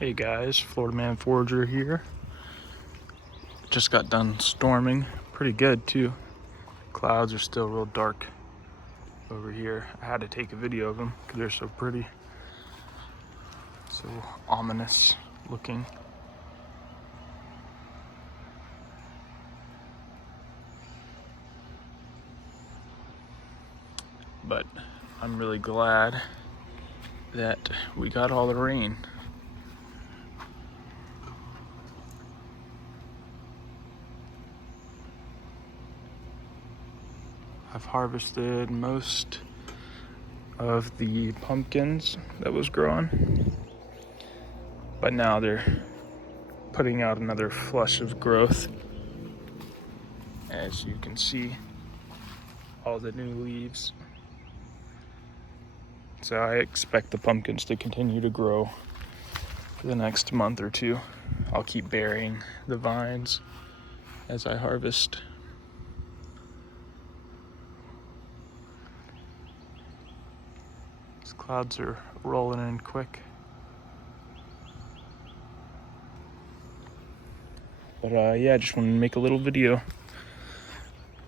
Hey guys, Florida Man Forager here. Just got done storming. Pretty good too. Clouds are still real dark over here. I had to take a video of them because they're so pretty. So ominous looking. But I'm really glad that we got all the rain. I've harvested most of the pumpkins that was growing, but now they're putting out another flush of growth. As you can see, all the new leaves. So I expect the pumpkins to continue to grow for the next month or two. I'll keep burying the vines as I harvest. These clouds are rolling in quick. But yeah, I just wanted to make a little video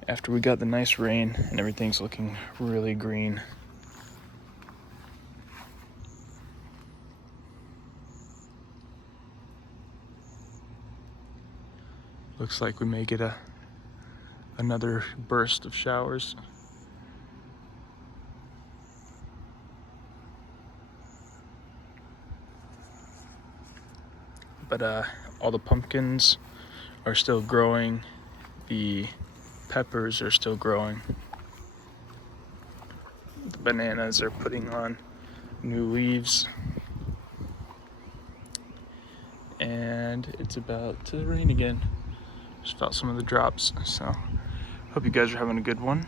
after we got the nice rain and everything's looking really green. Looks like we may get another burst of showers. But all the pumpkins are still growing. The peppers are still growing. The bananas are putting on new leaves. And it's about to rain again. Just felt some of the drops. So hope you guys are having a good one.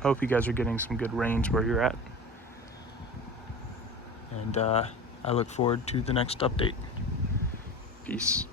Hope you guys are getting some good rains where you're at. And I look forward to the next update. Peace.